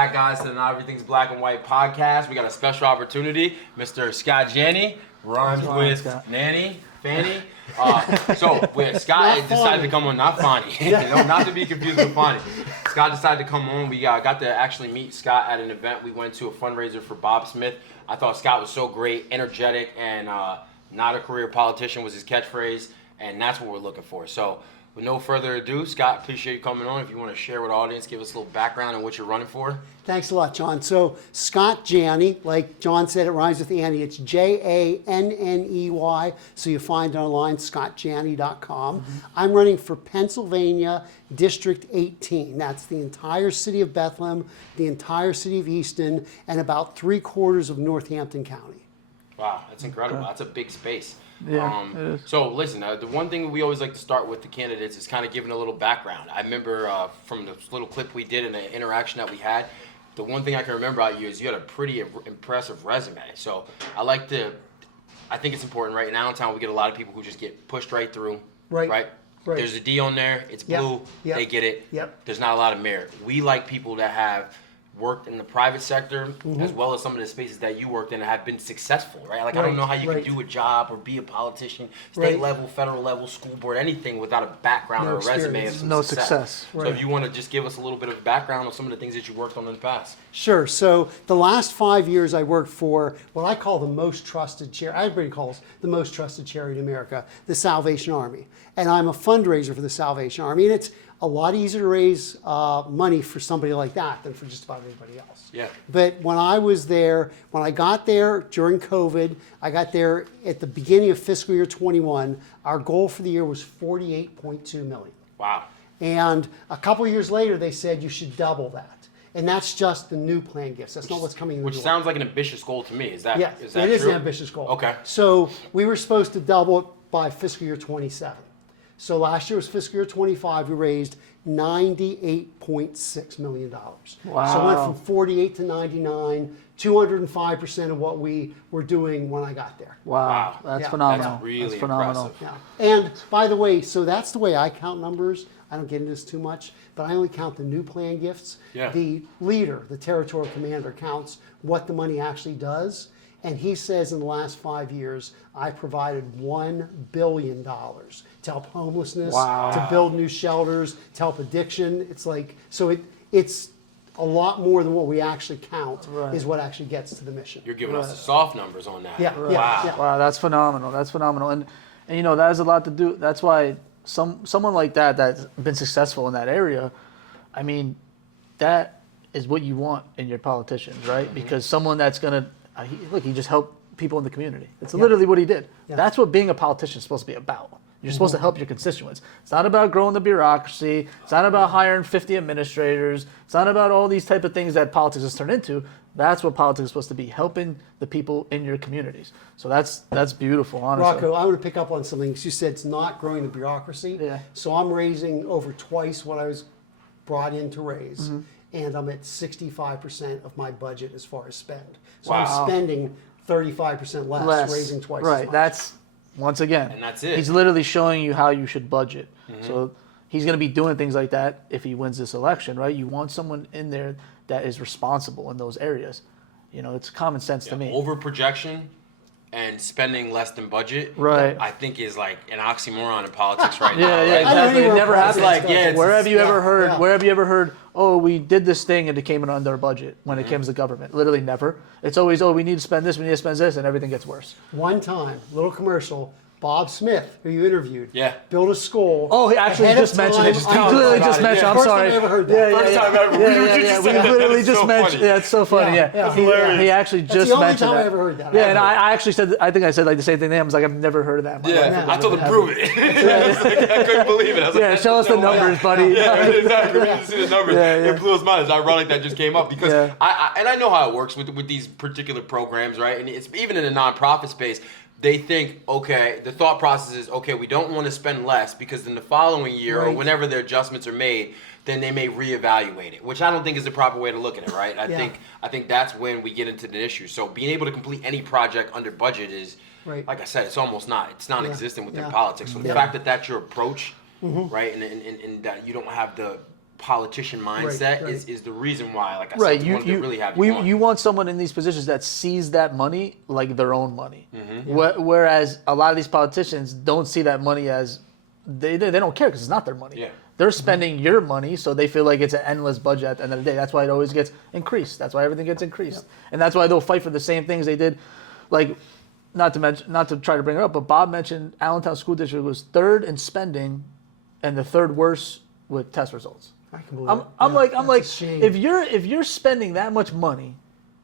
back, guys, to the Not Everything's Black and White podcast. We got a special opportunity. Mr. Scott Janney rhymes with Nanny, Fanny. Scott decided to come on, not Fonny, not to be confused with Fonny. Scott decided to come on. We got to actually meet Scott at an event. We went to a fundraiser for Bob Smith. I thought Scott was so great, energetic, and not a career politician was his catchphrase, and that's what we're looking for. So, with no further ado, Scott, appreciate you coming on. If you want to share with the audience, give us a little background on what you're running for. Thanks a lot, John. So Scott Janney, like John said, it rhymes with Annie. It's Janney. So you find it online, scottjanney.com. Mm-hmm. I'm running for Pennsylvania District 18. That's the entire city of Bethlehem, the entire city of Easton, and about 3/4 of Northampton County. Wow, that's incredible. Okay. That's a big space. Yeah, so listen, the one thing we always like to start with the candidates is kind of giving a little background. I remember from the little clip we did and the interaction that we had, the one thing I can remember about you is you had a pretty impressive resume. So I think it's important right now in town we get a lot of people who just get pushed right through. Right. There's a D on there, it's blue, they get it. Yep. There's not a lot of merit. We like people that have worked in the private sector, mm-hmm. as well as some of the spaces that you worked in and have been successful, right? Like, I don't know how you can do a job or be a politician, state level, federal level, school board, anything without a background or a resume of some success. So if you want to just give us a little bit of background on some of the things that you worked on in the past. Sure. So the last 5 years I worked for what I call the most trusted charity, everybody calls the most trusted charity in America, the Salvation Army. And I'm a fundraiser for the Salvation Army. And it's a lot easier to raise money for somebody like that than for just about anybody else. Yeah. But when I got there during COVID, I got there at the beginning of fiscal year 21, our goal for the year was $48.2 million. Wow. And a couple of years later, they said you should double that. And that's just the new plan gifts. That's not what's coming in the door. Which sounds like an ambitious goal to me. Is that yeah, is that it is true? An ambitious goal. Okay. So we were supposed to double it by fiscal year 27. So last year was fiscal year 25. We raised $98.6 million. Wow. So it went from 48 to 99, 205% of what we were doing when I got there. Wow. That's phenomenal. That's really phenomenal. impressive. Yeah. And by the way, so that's the way I count numbers. I don't get into this too much, but I only count the new plan gifts. Yeah. The leader, the territorial commander, counts what the money actually does. And he says in the last 5 years, I provided $1 billion to help homelessness, to build new shelters, to help addiction. It's like, so it's a lot more than what we actually count is what actually gets to the mission. You're giving us the soft numbers on that. Yeah. Wow. Wow, that's phenomenal. That's phenomenal. And you know, that has a lot to do, that's why someone like that's been successful in that area, I mean, that is what you want in your politicians, right? Mm-hmm. Because someone that's going to, he just helped people in the community. It's literally what he did. Yeah. That's what being a politician is supposed to be about. You're supposed to help your constituents. It's not about growing the bureaucracy. It's not about hiring 50 administrators. It's not about all these type of things that politics has turned into. That's what politics is supposed to be, helping the people in your communities. So that's beautiful, honestly. Rocco, I want to pick up on something. You said it's not growing the bureaucracy. Yeah. So I'm raising over twice what I was brought in to raise. Mm-hmm. And I'm at 65% of my budget as far as spend. So I'm spending 35% less, raising twice as much. Right, that's, once again, and that's it. He's literally showing you how you should budget. Mm-hmm. So he's going to be doing things like that if he wins this election, right? You want someone in there that is responsible in those areas. You know, it's common sense to me. Over projection and spending less than budget, right? I think is like an oxymoron in politics right now. Yeah, exactly. It never happens. Like, where have you ever heard? Oh, we did this thing and it came in under our budget when it comes to government. Literally never. It's always, we need to spend this, we need to spend this, and everything gets worse. One time, little commercial, Bob Smith, who you interviewed, built a school. Oh, he actually just mentioned it. He literally just mentioned it. I'm sorry. First time I ever heard that. First time ever. We literally just mentioned. Yeah, it's so funny. Yeah. He actually just mentioned that. That's the only time I ever heard that. Yeah, and I actually said, I think I said like the same thing to him. I was like, I've never heard of that. I told him to prove it. I couldn't believe it. I was like, show us the numbers, buddy. Yeah, exactly. We need to see the numbers. It blew his mind. It's ironic that just came up because I know how it works with these particular programs, right? And it's even in the nonprofit space. They think, okay, the thought process is, okay, we don't want to spend less because then the following year or whenever their adjustments are made, then they may reevaluate it, which I don't think is the proper way to look at it, right? I think that's when we get into the issue. So being able to complete any project under budget is, like I said, it's non-existent within politics. So the fact that that's your approach, right, and that you don't have the politician mindset right. is the reason why, like I Right, said, you wanted to really have you want someone in these positions that sees that money like their own money, whereas a lot of these politicians don't see that money as they don't care because it's not their money. Yeah. They're spending your money, so they feel like it's an endless budget at the end of the day. That's why it always gets increased. That's why everything gets increased, and that's why they'll fight for the same things they did. Like, not to try to bring it up, but Bob mentioned Allentown School District was third in spending, and the third worst with test results. I can believe it. I'm like, That's a shame. if you're spending that much money,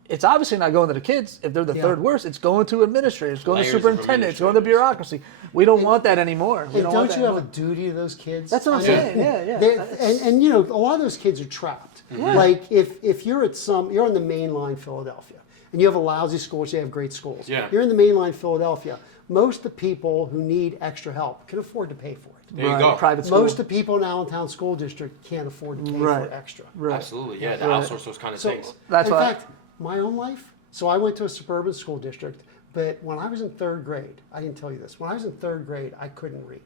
it's obviously not going to the kids. If they're the third worst, it's going to administrators, it's going to Layers of superintendents, it's going to bureaucracy. We don't want that anymore. We And don't want don't that you have a anymore. duty to those kids? That's what I'm saying. Yeah. And you know, a lot of those kids are trapped. Like if you're you're on the main line Philadelphia, and you have a lousy school, which they have great schools. Yeah. You're in the main line Philadelphia. Most of the people who need extra help can afford to pay for it. There you go. Private school. Most of the people in Allentown School District can't afford to pay for extra. Right. Absolutely, yeah, to outsource those kind of things. That's in why- fact, my own life. So I went to a suburban school district, but when I was in third grade, I didn't tell you this. When I was in third grade, I couldn't read.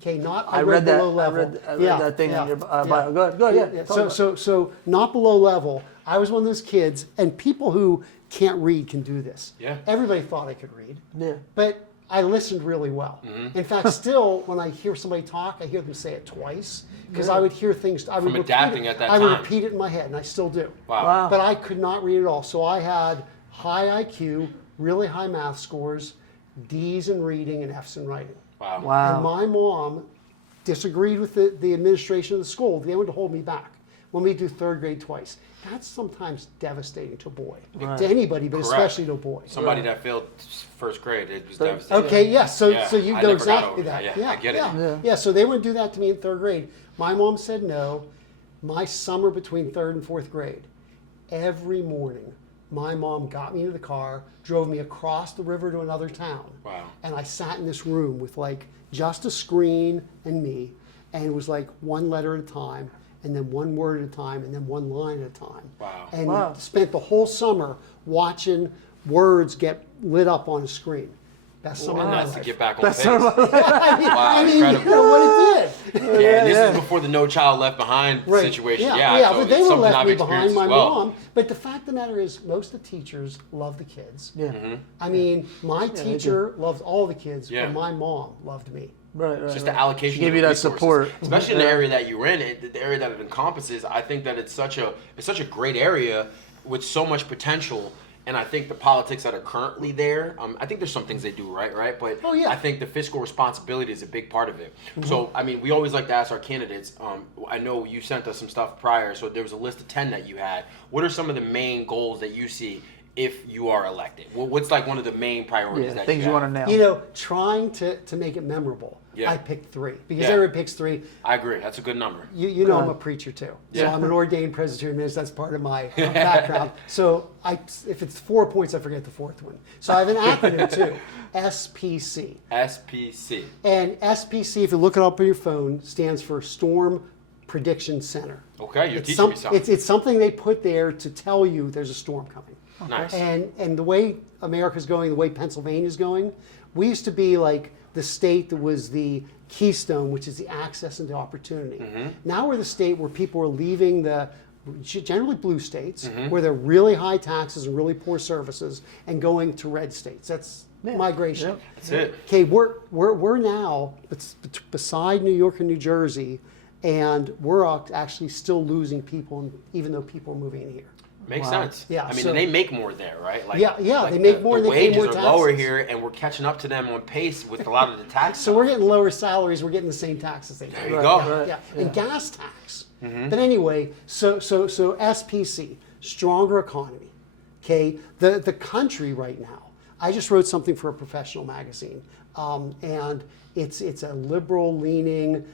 Okay, not I read that. below level. I read that thing in your bio. Go ahead. Yeah. So not below level. I was one of those kids, and people who can't read can do this. Yeah. Everybody thought I could read. Yeah. But I listened really well. In fact, still, when I hear somebody talk, I hear them say it twice because I would hear things. I would From adapting repeat it. at that I would time. repeat it in my head, and I still do. Wow. But I could not read at all. So I had high IQ, really high math scores, D's in reading and F's in writing. Wow. Wow. And my mom disagreed with the administration of the school. They wanted to hold me back. When we do third grade twice. That's sometimes devastating to a boy. To anybody, but Correct. especially to a boy. Somebody that failed first grade, it was devastating. Okay, yeah, so Yeah, you I know never got exactly over that. that. Yeah, I get it. Yeah, so they would do that to me in third grade. My mom said no. My summer between third and fourth grade, every morning, my mom got me into the car, drove me across the river to another town. Wow. And I sat in this room with like just a screen and me, and it was like one letter at a time, and then one word at a time, and then one line at a time. Wow. And spent the whole summer watching words get lit up on a screen. Best summer of my Nice to life. get back on pace. I mean, incredible. you know what it did. Yeah, this is before the No Child Left Behind situation. Yeah, so but they it's would something left I've me experienced behind my as well. mom. But the fact of the matter is, most of the teachers love the kids. Yeah. I mean, my teacher loved all the kids, Yeah. but my mom loved me. Right. Just the allocation. She gave of you that resources. support. especially in the area that you're in, the area that it encompasses. I think that it's such a great area with so much potential. And I think the politics that are currently there, I think there's some things they do right? But Oh, yeah. I think the fiscal responsibility is a big part of it. So, I mean, we always like to ask our candidates. I know you sent us some stuff prior, so there was a list of 10 that you had. What are some of the main goals that you see if you are elected? What's like one of the main priorities that things you want to nail. You know, trying to make it memorable. Yeah. I picked 3 because Yeah. everybody picks 3. I agree. That's a good number. You know I'm a preacher too. So Yeah. I'm an ordained Presbyterian minister. That's part of my background. So if it's 4 points, I forget the 4th one. So I have an acronym too, SPC. SPC. And SPC, if you look it up on your phone, stands for Storm Prediction Center. Okay, you're It's teaching me something. It's something they put there to tell you there's a storm coming. Nice. And the way America's going, the way Pennsylvania's going, we used to be like the state that was the keystone, which is the access into opportunity. Now we're the state where people are leaving the generally blue states, where they're really high taxes and really poor services, and going to red states. That's migration. That's it. Okay, we're now beside New York and New Jersey, and we're actually still losing people, even though people are moving in here. Makes sense. Yeah, I mean, so- and they make more there, right? Like, Yeah, they make more The and they pay wages more are lower taxes. here, and we're catching up to them on pace with a lot of the taxes. So we're getting lower salaries. We're getting the same taxes they do. There you go. Yeah, and gas tax. But anyway, so SPC, stronger economy. Okay, the country right now. I just wrote something for a professional magazine, and it's a liberal leaning.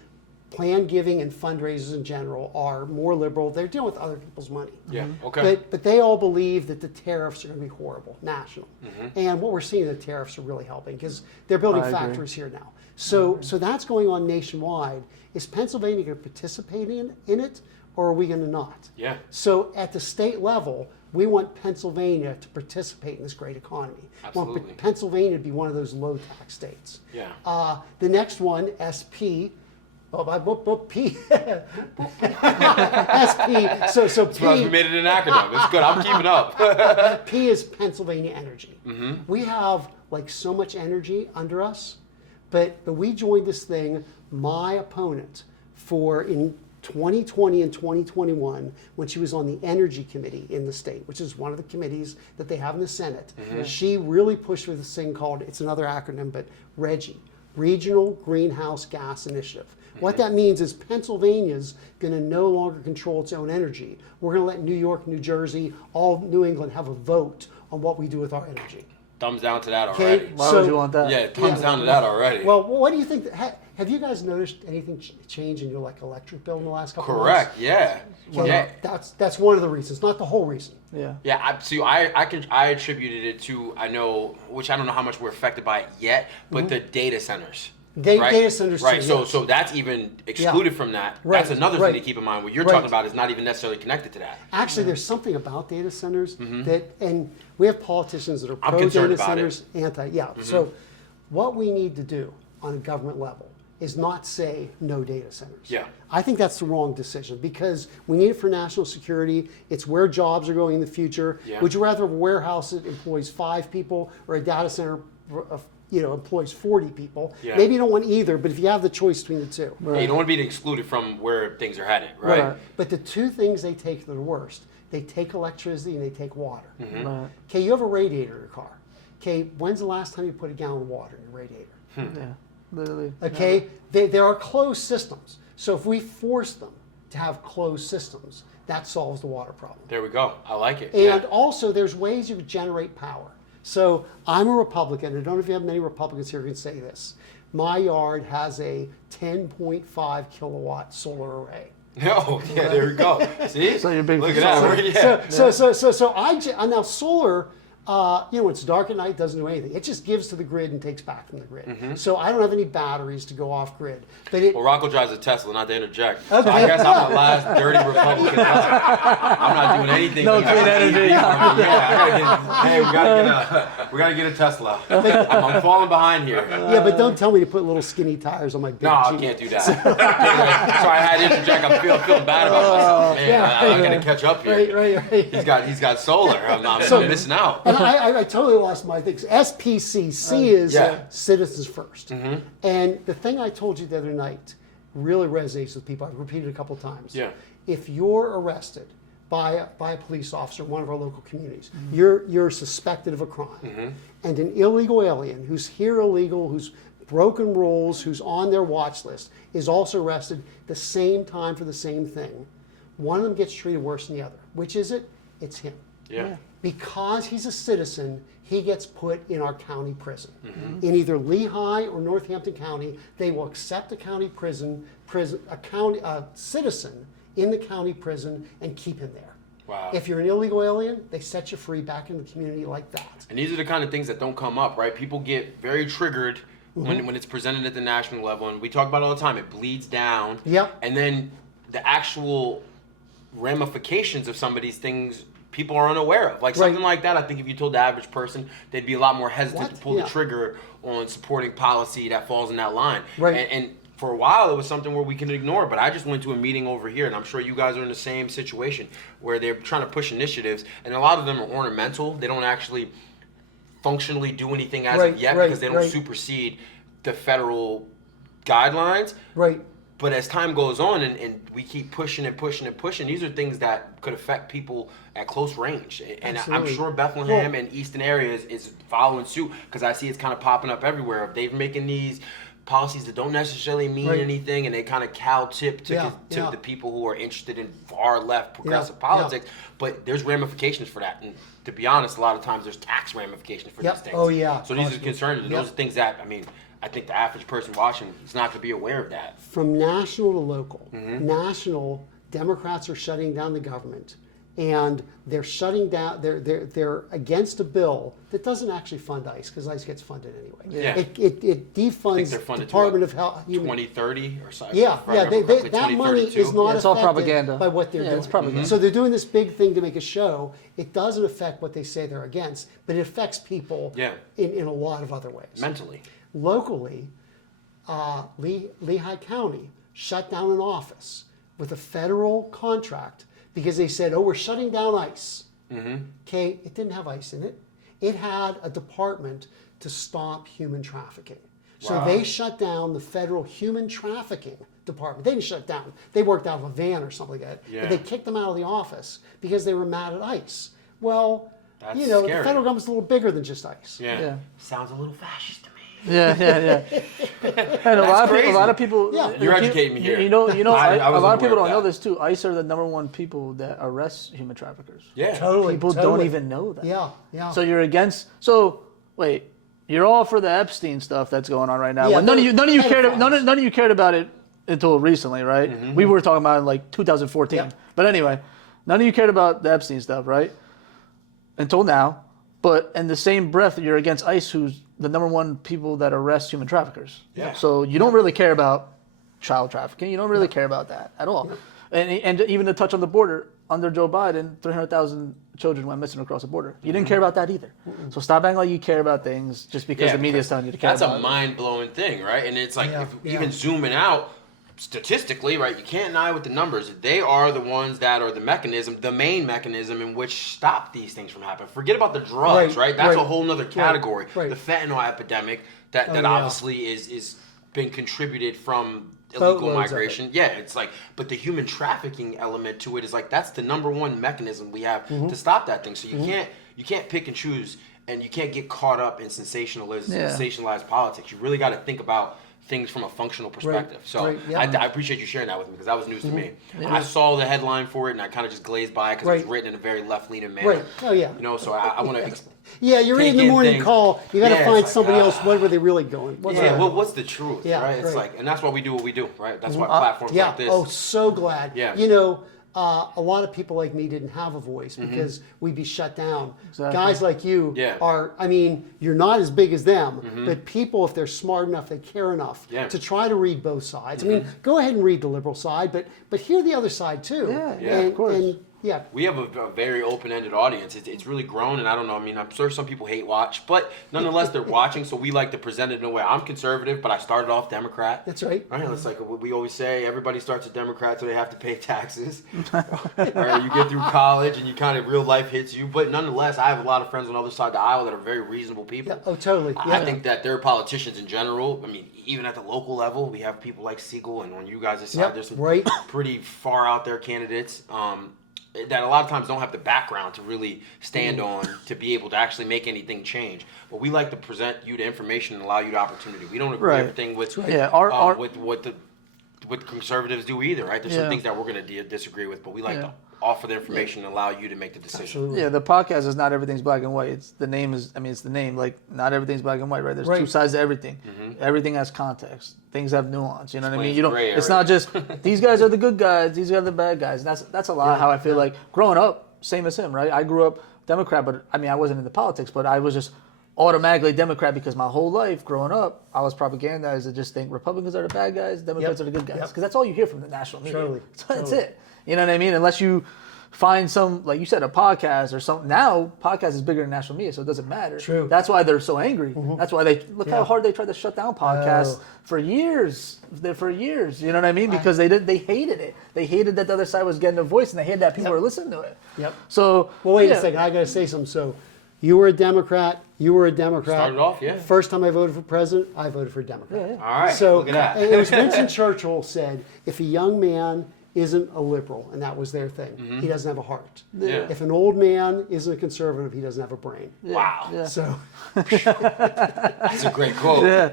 Plan giving and fundraisers in general are more liberal. They're dealing with other people's money. Yeah. Okay. But they all believe that the tariffs are going to be horrible, national. And what we're seeing, the tariffs are really helping because they're building I agree. factories here now. So that's going on nationwide. Is Pennsylvania going to participate in it, or are we going to not? Yeah. So at the state level, we want Pennsylvania to participate in this great economy. We want Absolutely. Pennsylvania to be one of those low tax states. Yeah. The next one, SP. P. SP. So Well, we P. made it an acronym. It's good. I'm keeping up. P is Pennsylvania Energy. Mm-hmm. We have like so much energy under us, but we joined this thing. My opponent in 2020 and 2021, when she was on the Energy Committee in the state, which is one of the committees that they have in the Senate, she really pushed for this thing called, it's another acronym, but RGGI, Regional Greenhouse Gas Initiative. What that means is Pennsylvania's going to no longer control its own energy. We're going to let New York, New Jersey, all of New England have a vote on what we do with our energy. Thumbs down to that Okay, already. Why would you want that? Yeah, thumbs down to that already. Well, what do you think? Have you guys noticed anything change in your electric bill in the last couple of months? Correct. Yeah. Well, Yeah. that's one of the reasons, not the whole reason. Yeah. Yeah, I attributed it to, I know, which I don't know how much we're affected by it yet, but the data centers. Right? Data centers Right. too, So yes. so that's even excluded from that. Right, That's another right. thing to keep in mind. What you're Right. talking about is not even necessarily connected to that. Actually, there's something about data centers that, and we have politicians that are I'm pro concerned data about it. centers, anti. Yeah. So, what we need to do on a government level is not say no data centers. Yeah. I think that's the wrong decision because we need it for national security. It's where jobs are going in the future. Yeah. Would you rather have a warehouse that employs 5 people or a data center employs 40 people? Yeah. Maybe you don't want either, but if you have the choice between the two. Yeah, you don't want to be excluded from where things are headed, right? Right. But the two things they take that are worst, they take electricity and they take water. Right. Okay, you have a radiator in your car. Okay, when's the last time you put a gallon of water in your radiator? Yeah. Literally. Okay, there are closed systems. So if we force them to have closed systems, that solves the water problem. There we go. I like it. And Yeah. also, there's ways you could generate power. So I'm a Republican. I don't know if you have many Republicans here who can say this. My yard has a 10.5 kilowatt solar array. Oh, yeah, there we go. See? So you're big Look for at solar. that. Yeah. So now solar, it's dark at night, doesn't do anything. It just gives to the grid and takes back from the grid. So I don't have any batteries to go off grid. But Well, Rocco drives a Tesla, not to interject. So Okay. I guess I'm the last dirty Republican. I'm not doing anything. No with clean that. energy. Hey, we gotta get a Tesla. I'm falling behind here. yeah, but don't tell me to put little skinny tires on my big No, I Jeep. can't do that. So I had to interject. I'm feeling bad about myself. Man, yeah. I gotta catch up here. Right. He's got solar. I'm missing out. And I totally lost my things. SPCC is Yeah. Citizens First. And the thing I told you the other night really resonates with people. I've repeated it a couple times. Yeah. If you're arrested by a police officer in one of our local communities, you're suspected of a crime. And an illegal alien who's here illegal, who's broken rules, who's on their watch list, is also arrested the same time for the same thing. One of them gets treated worse than the other. Which is it? It's him. Yeah. Because he's a citizen, he gets put in our county prison. In either Lehigh or Northampton County, they will accept a county a citizen in the county prison and keep him there. Wow. If you're an illegal alien, they set you free back in the community like that. And these are the kind of things that don't come up, right? People get very triggered when it's presented at the national level, and we talk about it all the time. It bleeds down. Yep. And then the actual ramifications of some of these things people are unaware of. Like something like that, I think if you told the average person, they'd be a lot more hesitant to pull the trigger on supporting policy that falls in that line. Right. And for a while, it was something where we can ignore. But I just went to a meeting over here, and I'm sure you guys are in the same situation, where they're trying to push initiatives, and a lot of them are ornamental. They don't actually functionally do anything as of yet because they don't supersede the federal guidelines. Right. But as time goes on and we keep pushing and pushing and pushing, these are things that could affect people at close range. And Absolutely. I'm sure Bethlehem and Eastern areas is following suit because I see it's kind of popping up everywhere. They're making these policies that don't necessarily mean anything, and they kind of cow tip to the people who are interested in far left progressive politics. But there's ramifications for that. And to be honest, a lot of times there's tax ramifications for these things. Oh, yeah. So these are concerns. And those are things that, I think the average person watching is not going to be aware of that. From national to local, national, Democrats are shutting down the government, and they're shutting down. They're against a bill that doesn't actually fund ICE because ICE gets funded anyway. Yeah. It defunds Department of Health. 2030 or something. Yeah, that money is not it's all affected propaganda. by what they're doing. It's propaganda. So they're doing this big thing to make a show. It doesn't affect what they say they're against, but it affects people in a lot of other ways. Mentally. Locally, Lehigh County shut down an office with a federal contract because they said, oh, we're shutting down ICE. Okay, it didn't have ICE in it. It had a department to stop human trafficking. So they shut down the federal human trafficking department. They didn't shut it down. They worked out of a van or something like that. Yeah. But they kicked them out of the office because they were mad at ICE. Well, That's you know, scary. the federal government's a little bigger than just ICE. Yeah. Sounds a little fascist to me. Yeah. And a lot of people. Yeah. You're educating me here. You know, I a lot of wasn't people aware don't of know that. this too. ICE are the #1 people that arrest human traffickers. Yeah. Totally. People don't even know that. Yeah. So you're against. So wait, you're all for the Epstein stuff that's going on right now. Yeah, Well, none of you cared. pedophiles. None of you cared about it until recently, right? We were talking about it in like 2014. Yep. But anyway, none of you cared about the Epstein stuff, right? Until now. But in the same breath, you're against ICE, who's the #1 people that arrest human traffickers. Yeah. So you don't really care about child trafficking. You don't really care about that at all. And even to touch on the border, under Joe Biden, 300,000 children went missing across the border. You didn't care about that either. So stop acting like you care about things just because the media's telling you to care That's about a it. mind-blowing thing, right? And it's like, Yeah, if, yeah. even zooming out, statistically, right, you can't deny with the numbers. They are the ones that are the mechanism, the main mechanism in which stop these things from happening. Forget about the drugs, right? That's a whole nother category. right. The fentanyl epidemic that yeah. obviously is been contributed from Boatloads illegal of it. migration. Yeah, it's like, but the human trafficking element to it is like, that's the #1 mechanism we have to stop that thing. So you can't pick and choose, and you can't get caught up in sensationalized politics. You really got to think about things from a functional perspective. So right, yeah. I appreciate you sharing that with me because that was news to me. I saw the headline for it and I kind of just glazed by it because it was Right. written in a very left-leaning manner. Right. Oh, yeah. You know, so I want to. Yeah, you're reading the Take in morning things. call. You got to Yeah, find it's like, somebody else. What were they really going? What's Yeah, that? well, what's the truth, Yeah, right? It's right. like, and that's why we do what we do, right? That's why platforms Yeah. like this. Oh, so glad. Yeah. You know, a lot of people like me didn't have a voice because we'd be shut down. Exactly. Guys like you Yeah. are, I mean, you're not as big as them, but people, if they're smart enough, they care enough Yeah. to try to read both sides. I mean, go ahead and read the liberal side, but hear the other side too. Yeah, of course. And yeah, We have a very open-ended audience. It's really grown, and I don't know. I mean, I'm sure some people hate watch, but nonetheless, they're watching. So we like to present it in a way. I'm conservative, but I started off Democrat. that's right. Right, it's like what we always say, everybody starts a Democrat so they have to pay taxes. Right, you get through college and you kind of real life hits you. But nonetheless, I have a lot of friends on the other side of the aisle that are very reasonable people. Yeah. Oh, totally. I Yeah. think that they're politicians in general. I mean, even at the local level, we have people like Siegel, and on you guys' side, Yep, there's some right. pretty far out there candidates that a lot of times don't have the background to really stand on to be able to actually make anything change. But we like to present you the information and allow you the opportunity. We don't agree Right. everything with Yeah, with what conservatives do either, right? There's some Yeah. things that we're going to disagree with, but we like Yeah. to offer the information and allow you to make the decision. Absolutely. Yeah, the podcast is not everything's black and white. It's the name is. I mean, it's the name. Like, not everything's black and white, right? There's two Right. sides to everything. Everything has context. Things have nuance. You know what I mean? Explains You don't. gray It's area. not just these guys are the good guys. These are the bad guys. That's a lot how I feel like growing up. Same as him, right? I grew up Democrat, but I mean, I wasn't into politics, but I was just automatically Democrat because my whole life growing up, I was propagandized to just think Republicans are the bad guys, Democrats Yep. are the good guys, Yep. because that's all you hear from the national media. Totally. That's Totally. it. You know what I mean? Unless you find some, like you said, a podcast or something. Now, podcast is bigger than national media, so it doesn't matter. True. That's why they're so angry. That's why they look how Yeah. hard they tried to shut down podcasts Oh. for years. For years, you know what I mean? Because they hated it. They hated that the other side was getting a voice, and they hated that people were listening to it. Yep. So, Well, wait yeah. a second. I got to say something. So, you were a Democrat. You were a Democrat. Started off, yeah. First time I voted for president, I voted for a Democrat. Yeah. All right, So look at that. it was Winston Churchill said, if a young man isn't a liberal, and that was their thing, he doesn't have a heart. Yeah. If an old man isn't a conservative, he doesn't have a brain. Wow. Yeah. So That's a great quote. Yeah.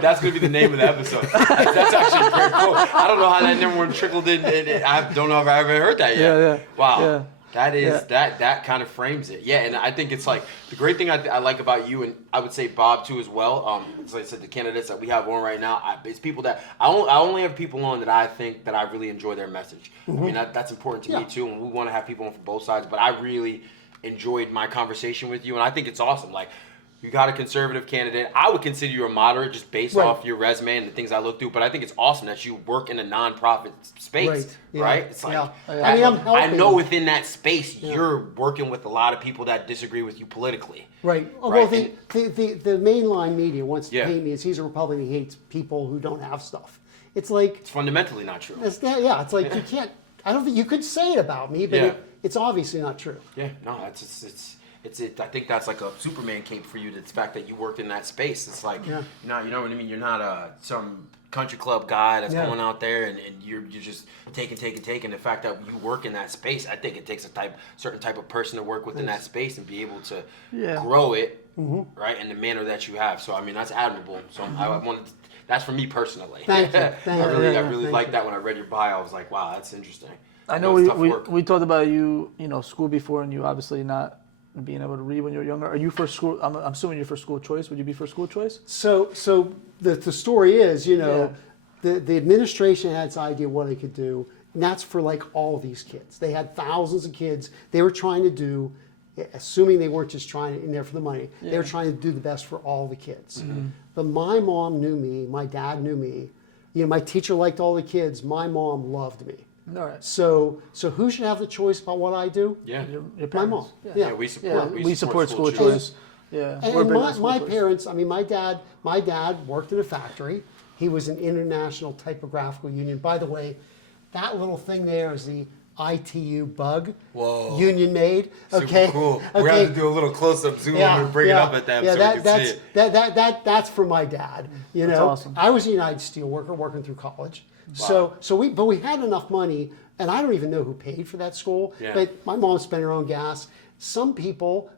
That's going to be the name of the episode. That's actually a great quote. I don't know how that #1 trickled in. I don't know if I ever heard that yet. Yeah. Wow. Yeah. That is Yeah. that kind of frames it. Yeah, and I think it's like the great thing I like about you, and I would say Bob too as well. As I said, the candidates that we have on right now, it's people that I only have people on that I think that I really enjoy their message. I mean that's important to me too, and we want to have people on from both sides. But I really enjoyed my conversation with you, and I think it's awesome. Like, you got a conservative candidate. I would consider you a moderate just based Right. off your resume and the things I look through. But I think it's awesome that you work in a nonprofit space, Right. Yeah. right? It's like Yeah. that- I mean, I'm I helping. know within that space you're working with a lot of people that disagree with you politically. right. Oh, Right, well, the mainline media wants Yeah. to paint me as he's a Republican. He hates people who don't have stuff. it's like It's fundamentally not true. it's like you can't. I don't think you could say it about me, but Yeah. it's obviously not true. Yeah, no, it's I think that's like a Superman cape for you. The fact that you worked in that space. It's like, you know what I mean. You're not some country club guy that's going out there and you're just taking. The fact that you work in that space, I think it takes a certain type of person to work within that space and be able to grow it right in the manner that you have. So I mean, that's admirable. So I wanted. That's for me personally. Thank you. Thank I you. really liked that when I read your bio. I was like, wow, that's interesting. I know it's tough work. we talked about you know, school before, and you obviously not being able to read when you were younger. Are you for school? I'm assuming you're for school choice. Would you be for school choice? So the story is, the administration had its idea what they could do, and that's for like all these kids. They had thousands of kids. They were trying to do, assuming they weren't just trying in there for the money, they were trying to do the best for all the kids. But my mom knew me, my dad knew me. My teacher liked all the kids. My mom loved me. All right. So who should have the choice about what I do? Yeah. Your My parents. mom. Yeah, we support school choice. Yeah. And, we're and big on my, school my choice. parents, I mean, my dad worked in a factory. He was an international typographical union. By the way, that little thing there is the ITU bug. Whoa. Union made. Super Okay. cool. We're gonna have to do a little close-up zoom and bring it up at them so we can see it. That's for my dad. That's awesome. I was a United Steelworker working through college. Wow. So we had enough money, and I don't even know who paid for that school. Yeah. But my mom spent her own gas. Some people,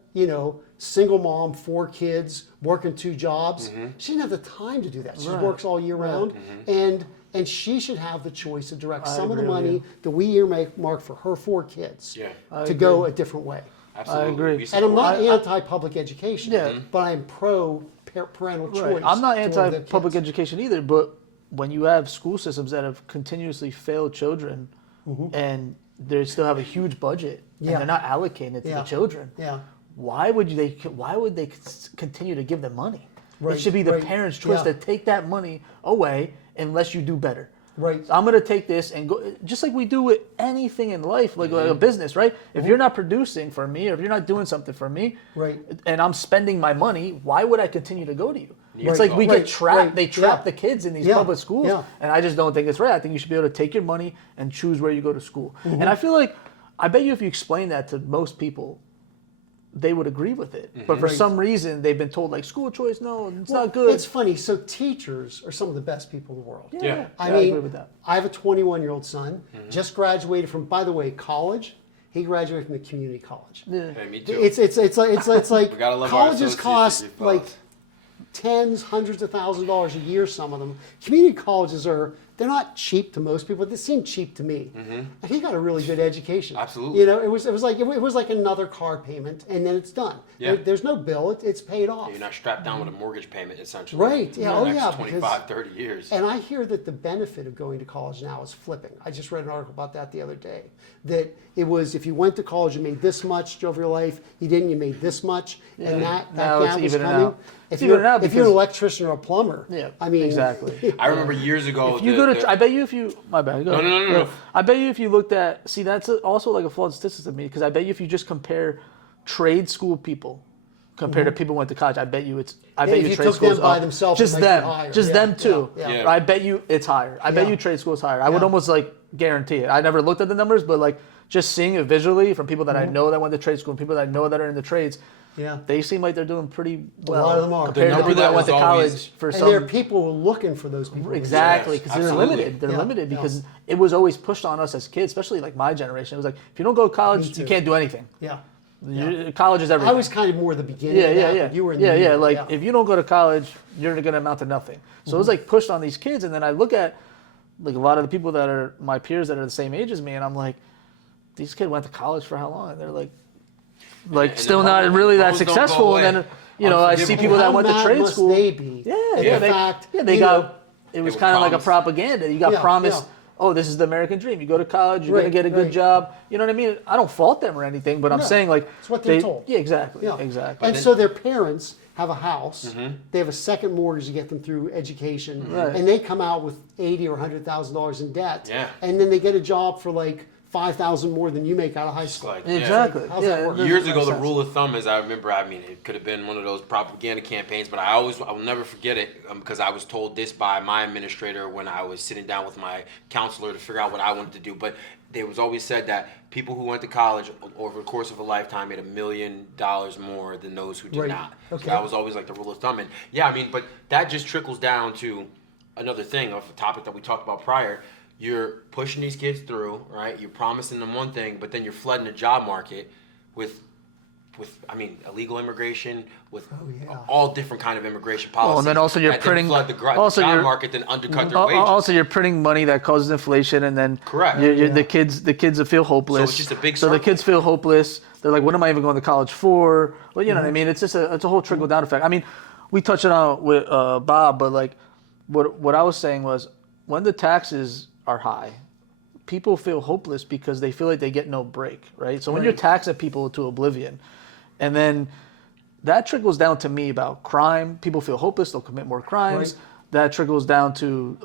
single mom, 4 kids, working 2 jobs. She didn't have the time to do that. She works all year round, and she should have the choice to direct some of the money that we earmark for her 4 kids to go a different way. Absolutely. I agree. And I'm not anti-public education, but I'm pro parental choice. Right. I'm not toward the anti-public kids. education either, but when you have school systems that have continuously failed children and they still have a huge budget and they're not allocating it to the children, why would they continue to give them money? Right, It should be the right, parents' choice yeah. to take that money away unless you do better. Right. So I'm going to take this and go, just like we do with anything in life, like a business, right? If you're not producing for me, or if you're not doing something for me, and I'm spending my money, why would I continue to go to you? It's like we get trapped. They trap the kids in these public schools, and I just don't think it's right. I think you should be able to take your money and choose where you go to school. And I feel like, I bet you if you explain that to most people, they would agree with it. But for some reason, they've been told like school choice, no, it's not good. It's funny. So teachers are some of the best people in the world. Yeah. I agree mean, with that. I have a 21-year-old son, just graduated from, by the way, college. He graduated from the community college. Yeah. Hey, me too. It's like We gotta love our colleges associates, cost you fellas. like tens, hundreds of thousands of dollars a year. Some of them. Community colleges they're not cheap to most people. They seem cheap to me. And he got a really good education. Absolutely. It was like another car payment, and then it's done. Yeah. There's no bill. It's paid off. You're not strapped down with a mortgage payment, essentially. Right, yeah, For the oh, next yeah, 25, because- 30 years. And I hear that the benefit of going to college now is flipping. I just read an article about that the other day. That it was if you went to college, you made this much over your life. You didn't, you made this much, and that Now it's gap is evening coming. out. If It's you're evening out if you're an because- electrician or a plumber, I mean Exactly. I remember years ago. If you go to, I bet you if you, my bad. Go No, ahead. no. I bet you if you looked at, see, that's also like a flawed statistic to me, because I bet you if you just compare trade school people compared to people who went to college, I bet you if trade you took schools them by up. themselves, Just it might be them, higher. just Yeah, them too. yeah, yeah. I bet you it's higher. I bet Yeah. you trade school is higher. I would Yeah. almost like guarantee it. I never looked at the numbers, but like just seeing it visually from people that I know that went to trade school and people that I know that are in the trades, they seem like they're doing pretty well. A lot of them are. Compared The to number people that that went to was always- college for And some. there are people who are looking for those people. Exactly, Yes, because they're absolutely. limited. They're Yeah, limited yeah. because it was always pushed on us as kids, especially like my generation. It was like, if you don't go to college, too. you can't do anything. Yeah. College is everything. I was kind of more the beginning. of that, but you were in the yeah. middle, Like if you don't go to college, you're going to amount to nothing. So it was like pushed on these kids, and then I look at like a lot of the people that are my peers that are the same age as me, and I'm like, these kids went to college for how long? And they're like And still the not bubbles- really that bubbles don't go successful. away. And then I see Unforgivable. people that How went to mad trade must school. they be? Yeah, In fact, they you got. know, It was were kind of like a promised. propaganda. You got Yeah, promised. yeah. Oh, this is the American dream. You go to college, you're Right, gonna get a good right. job. You know what I mean? I don't fault them or anything, but I'm No, saying like it's what they're told. Yeah, exactly. Yeah. Exactly. And so their parents have a house. They have a second mortgage to get them through education, Right. and they come out with $80,000 or $100,000 in debt. Yeah. And then they get a job for like $5,000 more than you make out of high school. Like, Exactly. How's that work? Years ago, the rule of thumb is, I remember, I mean, it could have been one of those propaganda campaigns, but I will never forget it because I was told this by my administrator when I was sitting down with my counselor to figure out what I wanted to do. But there was always said that people who went to college over the course of a lifetime made $1 million more than those who did not. Okay. So that was always like the rule of thumb. And yeah, I mean, but that just trickles down to another thing of a topic that we talked about prior. You're pushing these kids through, right? You're promising them one thing, but then you're flooding the job market with I mean, illegal immigration, with all different kind of immigration policies. and then also you're that printing flood the job market, then undercut their wages. Also, you're printing money that causes inflation, and then Correct. The kids will feel hopeless. So it's just a big So the circle. kids feel hopeless. They're like, "What am I even going to college for?" Well, you know what I mean. It's just it's a whole trickle down effect. I mean, we touched on it with Bob, but like, what I was saying was when the taxes are high, people feel hopeless because they feel like they get no break, right? So when you're taxing people to oblivion, and then that trickles down to me about crime. People feel hopeless; they'll commit more crimes. Right. That trickles down to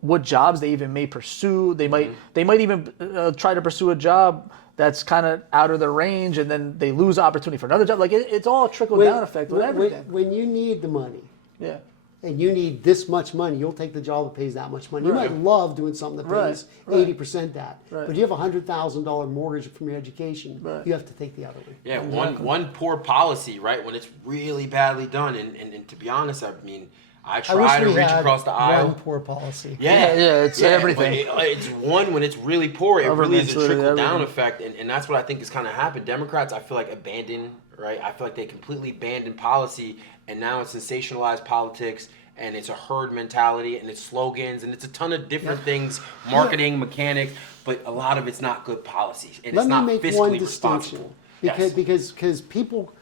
what jobs they even may pursue. They might even try to pursue a job that's kind of out of their range, and then they lose opportunity for another job. Like it's all a trickle down effect with everything. When you need the money, Yeah. and you need this much money, you'll take the job that pays that much money. You might love doing something that pays 80% that. Right. But you have a $100,000 mortgage from your education, Right. you have to take the other way. Yeah, one poor policy, right? When it's really badly done, and to be honest, I mean, I I wish try to we reach had across the aisle. one poor policy. Yeah, it's everything. But it's one when it's really poor. It really is a Government's literally trickle down everything. effect, and that's what I think has kind of happened. Democrats, I feel like, abandoned, right? I feel like they completely abandoned policy, and now it's sensationalized politics. And it's a herd mentality, and it's slogans, and it's a ton of different things, marketing, mechanics, but a lot of it's not good policies, and it's not Let me make fiscally one responsible. distinction, Yes. because people,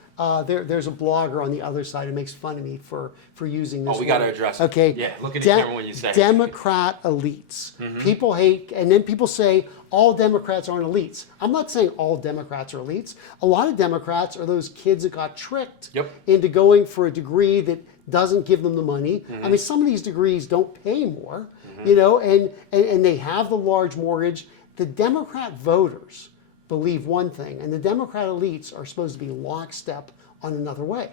there's a blogger on the other side who makes fun of me for using this. Oh, we got to word. address it. Okay. Yeah, look at the camera when you say it. Democrat elites. People hate, and then people say all Democrats aren't elites. I'm not saying all Democrats are elites. A lot of Democrats are those kids that got tricked into going for a degree that doesn't give them the money. I mean, some of these degrees don't pay more, and they have the large mortgage. The Democrat voters believe one thing, and the Democrat elites are supposed to be lockstep on another way.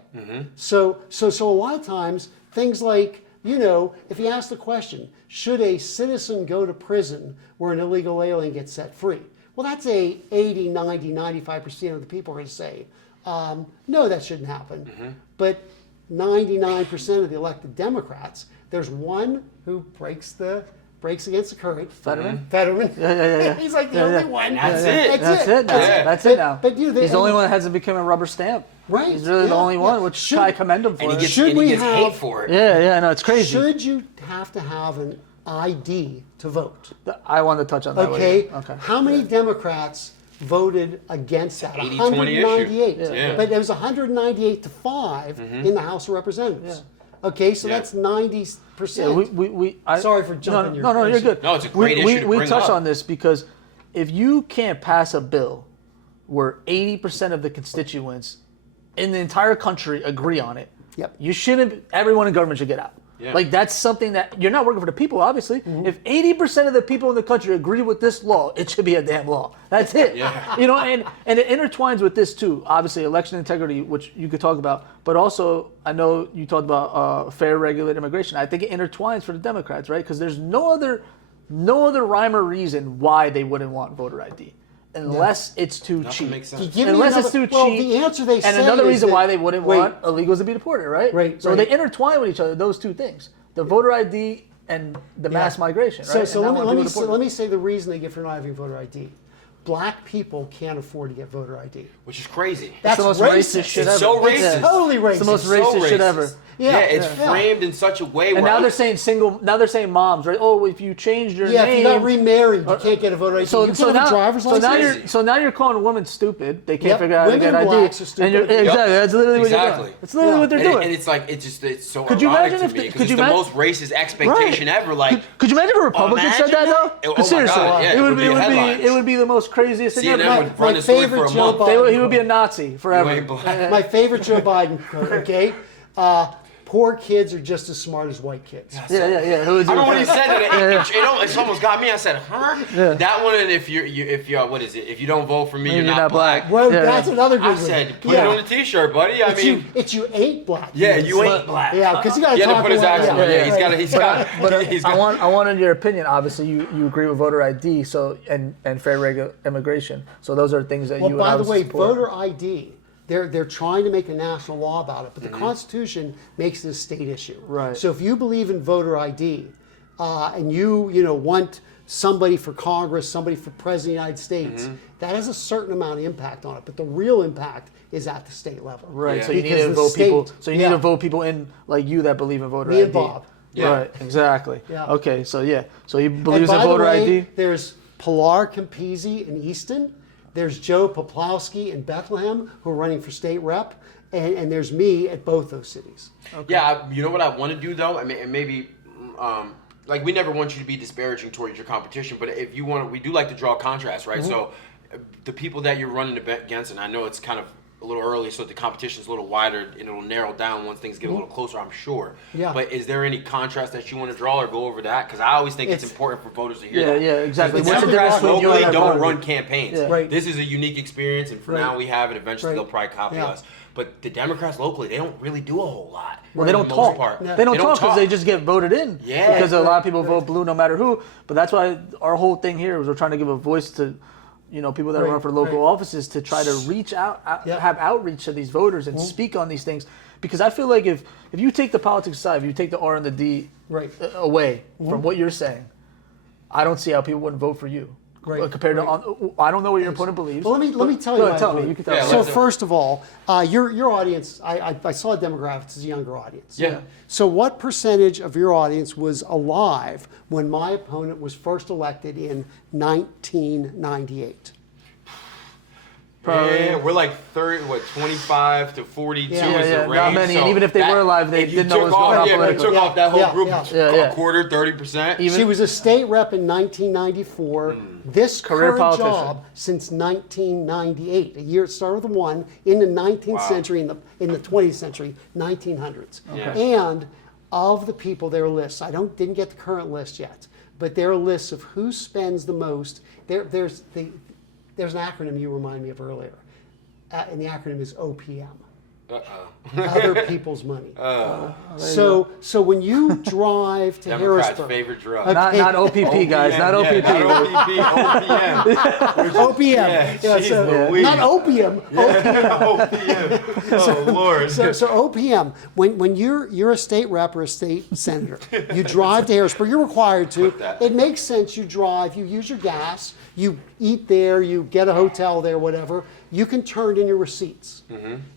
So a lot of times, things like, if you ask the question, should a citizen go to prison where an illegal alien gets set free? Well, that's 80, 90, 95% of the people are going to say, no, that shouldn't happen. But 99% of the elected Democrats, there's one who breaks against the current. Fetterman? Fetterman. Yeah. He's like the only one. And that's it. That's it now. But he's the only one that hasn't become a rubber stamp. Right. He's really the only one, which I commend him for. And he gets, Should we gets have- hate for it. Yeah, no, it's crazy. Should you have to have an ID to vote? I wanted to touch on that. Okay. With you. Okay. How many Democrats voted against that? 80-20 198. issue. Yeah. But it was 198 to 5 in the House of Representatives. Okay, so that's 90%. Yeah, Sorry for jumping No, you're good. No, it's a great issue to We bring touched up. on this because if you can't pass a bill where 80% of the constituents in the entire country agree on it, Yep. you shouldn't. Everyone in government should get out. Yeah. Like that's something that you're not working for the people, obviously. If 80% of the people in the country agree with this law, it should be a damn law. That's it. Yeah. And it intertwines with this too. Obviously, election integrity, which you could talk about, but also I know you talked about fair, regulated immigration. I think it intertwines for the Democrats, right? Because there's no other rhyme or reason why they wouldn't want voter ID. Unless it's too cheap. makes sense. Give me Unless it's another- too well, cheap. the answer they say And another is reason that- why they wouldn't wait. want illegals to be deported, right? Right, So right. they intertwine with each other, those two things. The voter ID and the mass migration, right? So And not wanting people let deported. me say the reason they get for not having voter ID. Black people can't afford to get voter ID. Which is crazy. That's the most racist. racist shit It's ever. so racist. Yeah. Totally racist. It's the most So racist shit racist. ever. Yeah, it's yeah. framed in such a way And where now they're saying Now they're saying moms, right? Oh, if you changed your Yeah, name. if you got remarried, you can't get a voter ID. So, you so can't have now, a driver's so license. now you're calling a woman stupid. They can't Yep. figure out how to Women get and ID. blacks are stupid. And you're, exactly, that's literally what you're Exactly. doing. That's literally what they're doing. And it's like it's so Could you ironic imagine to if me the- because could it's you the ima- most racist expectation ever. Like, Could you imagine if a Republican said that imagine though? that? Oh But my seriously, God, yeah, it would be headlines. it would be the most craziest thing CNN ever. would run My the story for favorite a Joe month. Biden- He would be a Nazi forever. You ain't black. My favorite Joe Biden quote, okay? poor kids are just as smart as white kids. Yeah. I remember when he said that, it almost got me. I said, huh? Yeah. That one, and if you what is it? If you don't vote for me, you're not black. Well, that's another good I one. said, put it on the T-shirt, buddy. I mean, it's you ain't black. yeah, you ain't black. Yeah, because you got He to had to talk put his about accent. yeah. He's got. But I wanted your opinion. Obviously, you agree with voter ID, so and fair regular immigration. So those are things that Well, you. by the way, support. voter ID. They're trying to make a national law about it, but the Constitution makes it a state issue. Right. So if you believe in voter ID, and you want somebody for Congress, somebody for President of the United States, that has a certain amount of impact on it. But the real impact is at the state level. Right. Yeah. So you need Because to the vote people. state- So you need to vote people in like you that believe in voter ID. Me and Bob. Yeah. Right. Exactly. Yeah. Okay. So yeah. So he And believes in by the voter way, ID. there's Pilar Campisi in Easton. There's Joe Poplowski in Bethlehem, who are running for state rep. And there's me at both those cities. Yeah, you know what I want to do though. I mean, and maybe, like we never want you to be disparaging towards your competition, but if you want, we do like to draw contrast, right? So, the people that you're running against, and I know it's kind of a little early, so the competition's a little wider and it'll narrow down once things get a little closer, I'm sure. Yeah. But is there any contrast that you want to draw or go over that? Because I always think it's important for voters to hear that. Yeah, exactly. The What's the Democrats difference between you locally and our don't party? run campaigns. Yeah. Right. This is a unique experience, and for Right. now we have it. Eventually Right. they'll probably copy Yeah. us. But the Democrats locally, they don't really do a whole lot. Well, they for don't the most talk. part. No. They don't talk because they just get voted in. Yeah. Because a lot of Right, people vote blue no matter who. But that's why our whole thing here is we're trying to give a voice to, people that Right, run for local right. offices to try to reach out, Yeah. have outreach to these voters and speak on these things. Because I feel like if you take the politics aside, if you take the R and the D Right. away from what you're saying, I don't see how people wouldn't vote for you. Right, Compared right. to, I don't know what your opponent believes. Well, let me tell Go you. ahead, my tell me. opinion. You can tell Yeah, me. So let's- first of all, your audience, I saw demographics as a younger audience. Yeah. So what percentage of your audience was alive when my opponent was first elected in 1998? Probably. Yeah, we're like 25 to 42 Yeah, is the yeah, range. not many, So and even if they that- were alive, they if you didn't know what took was going off- on Yeah, if you politically. took off that whole Yeah, group, yeah. Yeah, a yeah. quarter, 30%. Even- She was a state rep in 1994. This Career current politician. job since 1998. A year it started with one in the 19th Wow. century, in the 20th century, 1900s. Okay. And of the people, there are lists. I didn't get the current list yet, but there are lists of who spends the most. There's an acronym you reminded me of earlier, and the acronym is OPM. Other people's money. So when you drive to Democrats' Harrisburg, favorite drug. Not OPP, guys. Not OPP. Yeah, not OPP, OPM. OPM. Yeah, jeez so, Louise. not opium. OPM. Oh, Lord. So OPM. When you're a state rep or a state senator, you drive to Harrisburg. You're required to. that. It makes sense. You drive. You use your gas. You eat there. You get a hotel there. Whatever. You can turn in your receipts.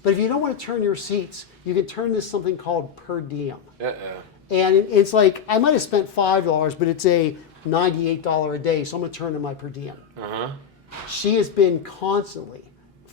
But if you don't want to turn your receipts, you can turn this something called per diem. And it's like I might have spent $5, but it's a $98 a day, so I'm going to turn in my per diem. She has been constantly,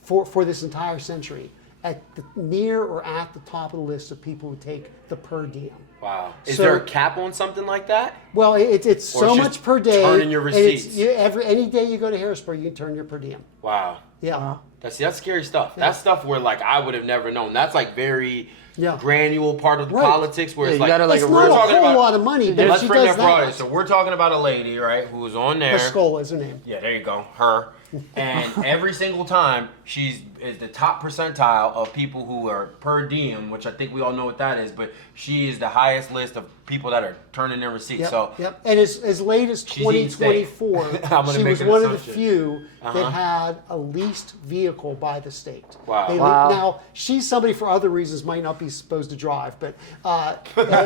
for this entire century, at the near or at the top of the list of people who take the per diem. Wow. Is So- there a cap on something like that? Well, it's Or so it's much just per day. turn in your and it's- receipts. any day you go to Harrisburg, you can turn your per diem. Wow. Yeah. That's scary stuff. That's stuff where like I would have never known. That's like very Yeah. granular part of the Right. politics where Yeah, it's you like gotta, like, It's a not real- a talking whole about- lot of money, but if let's she bring does that forward. that. So we're talking about a lady, right, who's on there. Pascola is her name. Yeah, there you go. Her. And every single time she's is the top percentile of people who are per diem, which I think we all know what that is, but she is the highest list of people that are turning their receipts. Yep, So yep. And as late as She's eating steak. 2024, I'm gonna she make was an one of the assumption. few Uh-huh. that had a leased vehicle by the state. Wow. Wow. Now, she's somebody for other reasons might not be supposed to drive, but it's not, but I'm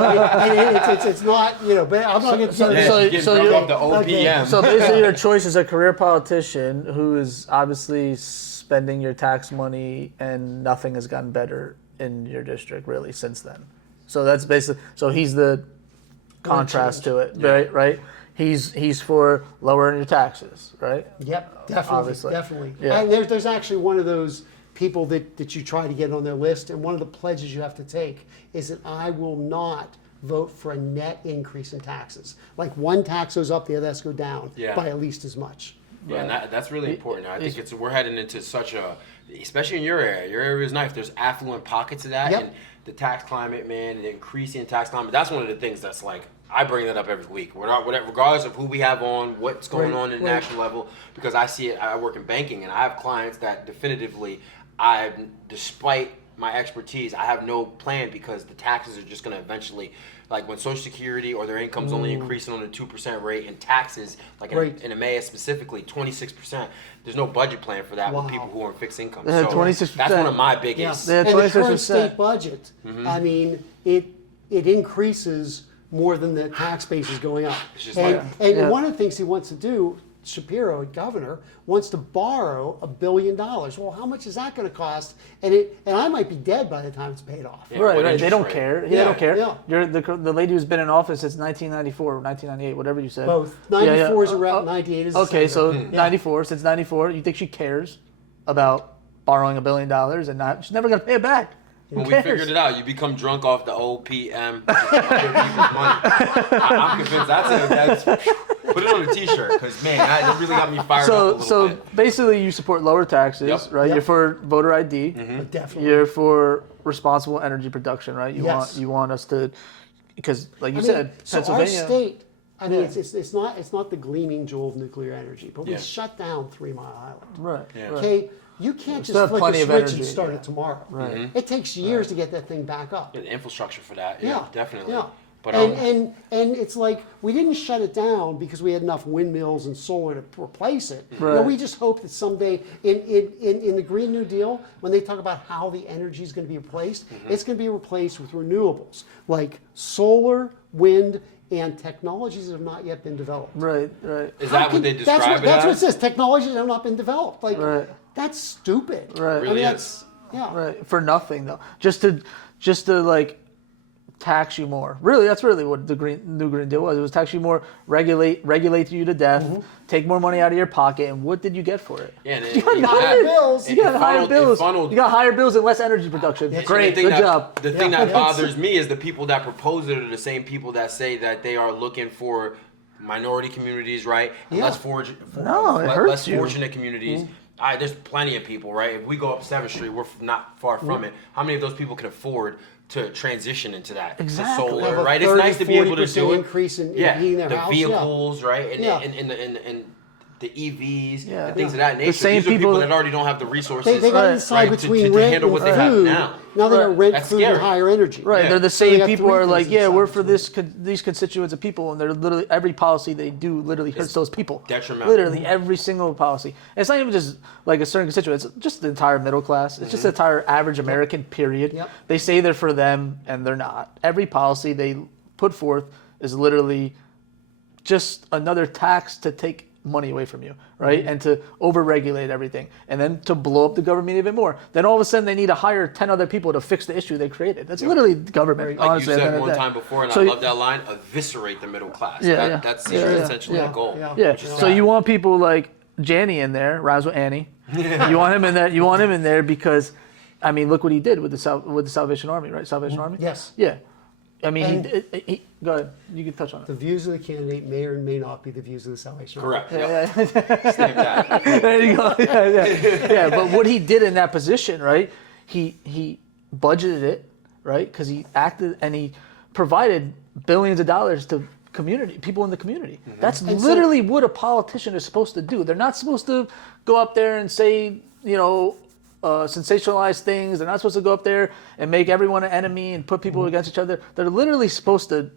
not going to yeah, So- she's getting so drunk you're- off the OPM. So basically, your choice is a career politician who is obviously spending your tax money, and nothing has gotten better in your district really since then. So that's basically. So he's the contrast to it, right? Right. He's for lowering your taxes, right? Yep, definitely, Obviously. definitely. Yeah. And there's actually one of those people that you try to get on their list, and one of the pledges you have to take is that I will not vote for a net increase in taxes. Like one tax goes up, the other has to go down Yeah. by at least as much. Yeah, and that's really important. I think we're heading into such a, especially in your area. Your area is nice. There's affluent pockets of that, Yep. and the tax climate, man, the increasing tax climate. That's one of the things that's like, I bring that up every week. Whatever, regardless of who we have on, what's going on at the national level, because I see it. I work in banking, and I have clients that definitively, despite my expertise, I have no plan because the taxes are just going to eventually, like when Social Security or their income's only increasing on a 2% rate, and taxes, like in EMEA specifically, 26%. There's no budget plan for that with people who are on fixed income. They had So 26%. that's one of my biggest. They had And the 26%. current state budget, I mean, it increases more than the tax base is going up. It's just And one of the things he wants to do, Shapiro, governor, wants to borrow $1 billion. Well, how much is that going to cost? And I might be dead by the time it's paid off. Yeah, Right. what They interest don't rate? care. They Yeah, don't care. yeah. You're the lady who's been in office since 1994 or 1998, whatever you said. Both. 94 is a rep, 98 is a Okay, so senator. 94, since 94, you think she cares about borrowing $1 billion and not? She's never going to pay it back. When Who we cares? figured it out, you become drunk off the OPM. Other people's money. I'm convinced that's put it on a T-shirt because man, that really got me fired up a little So bit. basically, you support lower taxes, Yep. right? Yep. You're for voter ID. Definitely. You're for responsible energy production, right? Yes. You want us to, because like you I mean, said, so our Pennsylvania. state, I mean, Yeah. it's not the gleaming jewel of nuclear energy, but we Yeah. shut down 3 Mile Island. Right. Yeah. right. Okay, you can't still just have flick plenty a of switch energy, and start yeah. it tomorrow. Right. It takes years to get that thing back up. Yeah, the infrastructure for that. Yeah, Yeah, definitely. Yeah. But and it's like we didn't shut it down because we had enough windmills and solar to replace it. Right. No, we just hope that someday in the Green New Deal, when they talk about how the energy is going to be replaced, it's going to be replaced with renewables like solar, wind, and technologies that have not yet been developed. Right. Right. is How that can- what they describe that's it what it as? says. Technologies that have not been developed. Like Right. that's stupid. Right. It I really mean, is. that's yeah. Right. For nothing though. Just to like tax you more. Really, that's really what the new Green Deal was. It was tax you more, regulate you to death, take more money out of your pocket, and what did you get for it? Yeah, and You got it- higher it- bills. You got it higher funneled- it bills. funneled- You got higher bills and less energy production. And Great, the thing good that- job. The thing Yeah. that bothers me is the people that propose it are the same people that say that they are looking for minority communities, right? And Yeah. No, it hurts less you. fortunate communities. There's plenty of people, right? If we go up 7th Street, we're not far from it. How many of those people can afford to transition into that? Exactly. The solar, Have a right? It's nice to be able to 30-40% do it. increase in Yeah, heating their the house, yeah. vehicles, right? And, Yeah. and the EVs Yeah. and things of that nature. same These are people people- that already don't have the resources. They got to Right. decide Right, to between rent handle and what they have food. now. Now they got Right. rent, That's food, scary. and higher energy. Right, Yeah. they're the So they same got people three who are things like, to yeah, decide we're for between. these constituents of people, and they're literally every policy they do literally hurts those people. detrimental. Literally every single policy. And it's not even just like a certain constituent; it's just the entire middle class. It's just the entire average American. Period. Yep. They say they're for them, and they're not. Every policy they put forth is literally just another tax to take money away from you, right? And to overregulate everything, and then to blow up the government even more. Then all of a sudden they need to hire 10 other people to fix the issue they created. That's literally the government. Like honestly, you at the said end of one the day. time before, and So I you- love that line: eviscerate the middle class. Yeah, That- yeah. That's Yeah, yeah. essentially Yeah. the goal. Yeah. Yeah. Which is So sad. you want people like Janney in there, rhymes with Annie. You want him in there. You want him in there because, I mean, look what he did with the Salvation Army, right? Salvation Army. Yes. Yeah. I mean, And- he go ahead. You can touch on The it. views of the candidate may or may not be the views of the Salvation Army. Correct. Yeah, Yep. yeah. Stamp that. There you go. Yeah. But what he did in that position, right? He budgeted it, right? Because he acted and he provided billions of dollars to people in the community. That's And so- literally what a politician is supposed to do. They're not supposed to go up there and say, sensationalize things. They're not supposed to go up there and make everyone an enemy and put people against each other. They're literally supposed to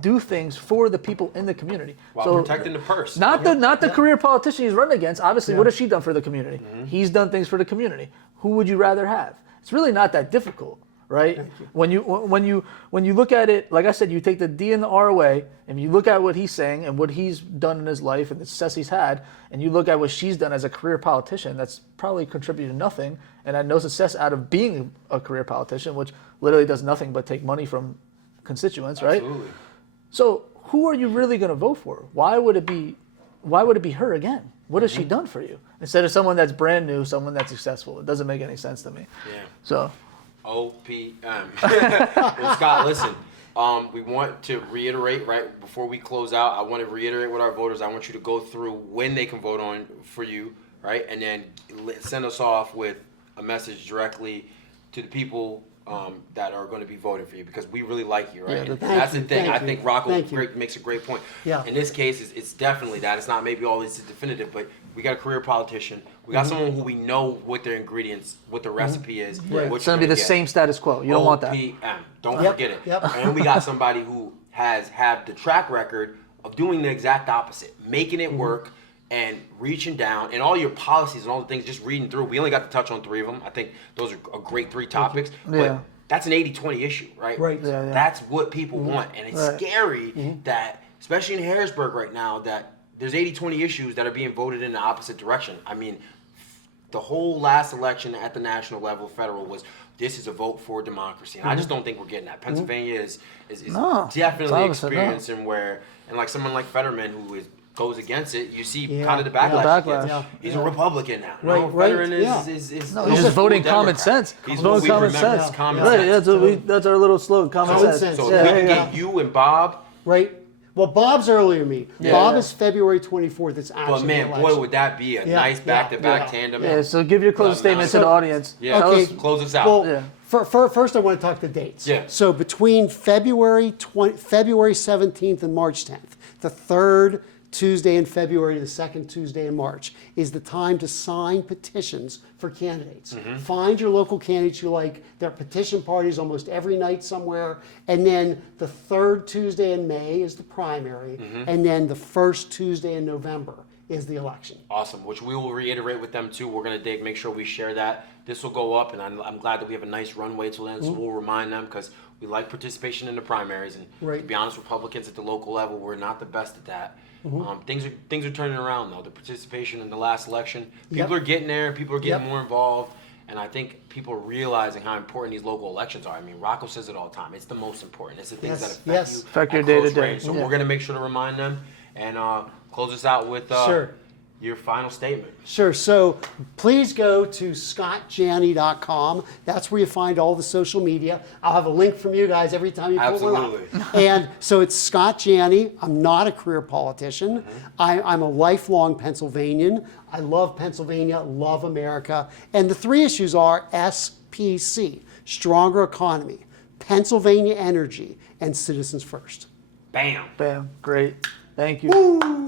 do things for the people in the community. While So- protecting the purse. not the career politician he's running against. Obviously, what has she done for the community? He's done things for the community. Who would you rather have? It's really not that difficult, right? When you look at it, like I said, you take the D and the R away, and you look at what he's saying and what he's done in his life and the success he's had, and you look at what she's done as a career politician, that's probably contributed nothing and had no success out of being a career politician, which literally does nothing but take money from constituents, right? Absolutely. So who are you really going to vote for? Why would it be her again? What has she done for you? Instead of someone that's brand new, someone that's successful. It doesn't make any sense to me. Yeah. So OPM. Well, Scott, listen. We want to reiterate right before we close out. I want to reiterate with our voters. I want you to go through when they can vote on for you, right, and then send us off with a message directly to the people that are going to be voting for you because we really like you, right? Yeah, And thank that's the thing. I you. think Rocco Thank you. makes a great point. Yeah. In this case, it's definitely that. It's not maybe always definitive, but we got a career politician. We got someone who we know what their ingredients, what the recipe is. Right. What It's going to be you're the get. same status quo. You don't want that. OPM. Don't Yep, forget it. yep. And we got somebody who has had the track record of doing the exact opposite, making it work and reaching down and all your policies and all the things, just reading through. We only got to touch on 3 of them. I think those are a great 3 topics. Yeah. But that's an 80-20 issue, right? Right. Yeah, yeah. That's what people want. And it's Right. scary that, especially in Harrisburg right now, that there's 80-20 issues that are being voted in the opposite direction. I mean, the whole last election at the national level, federal, was this is a vote for democracy. And I just don't think we're getting that. Pennsylvania is No, it's definitely opposite, no. experiencing where, and like someone like Fetterman who goes against it, you see Yeah, kind of the yeah. backlash. he Backlash. gets. Yeah. He's a Republican now. Right, No, right, Fetterman yeah. is No, he's just voting Democrat. common sense. He's Voting what we common remember sense. as common Right, sense. that's our little slogan, common Common sense. sense. So Yeah, if we yeah, can yeah. get you and Bob, Right? Well, Bob's earlier than me. Yeah. Bob is February 24th. It's actually but man, the boy, election. would that be a Yeah, nice yeah, back-to-back yeah. tandem. Yeah, so give your closing Yeah, statement to no. the audience. Yeah. Tell Okay. us- Close us out. Well, Yeah. first I want to talk the dates. Yeah. So between February 17th and March 10th, the third Tuesday in February, the second Tuesday in March, is the time to sign petitions for candidates. Find your local candidates you like. There are petition parties almost every night somewhere. And then the third Tuesday in May is the primary. And then the first Tuesday in November is the election. Awesome, which we will reiterate with them too. We're going to make sure we share that. This will go up, and I'm glad that we have a nice runway till then, so we'll remind them because we like participation in the primaries. And Right. to be honest, Republicans at the local level, we're not the best at that. Things are turning around though. The participation in the last election, people Yep. are getting there. People are getting Yep. more involved, and I think people are realizing how important these local elections are. I mean, Rocco says it all the time. It's the most important. It's the things Yes, that affect yes. you. Affect your at close day-to-day. range. So Yeah. we're going to make sure to remind them and close us out with Sure. your final statement. Sure. So please go to scottjanney.com. That's where you find all the social media. I'll have a link from you guys every time you put one Absolutely. up. And so it's Scott Janney. I'm not a career politician. I'm a lifelong Pennsylvanian. I love Pennsylvania, love America. And the 3 issues are SPC, stronger economy, Pennsylvania energy, and citizens first. Bam. Bam, great. Thank you. Woo!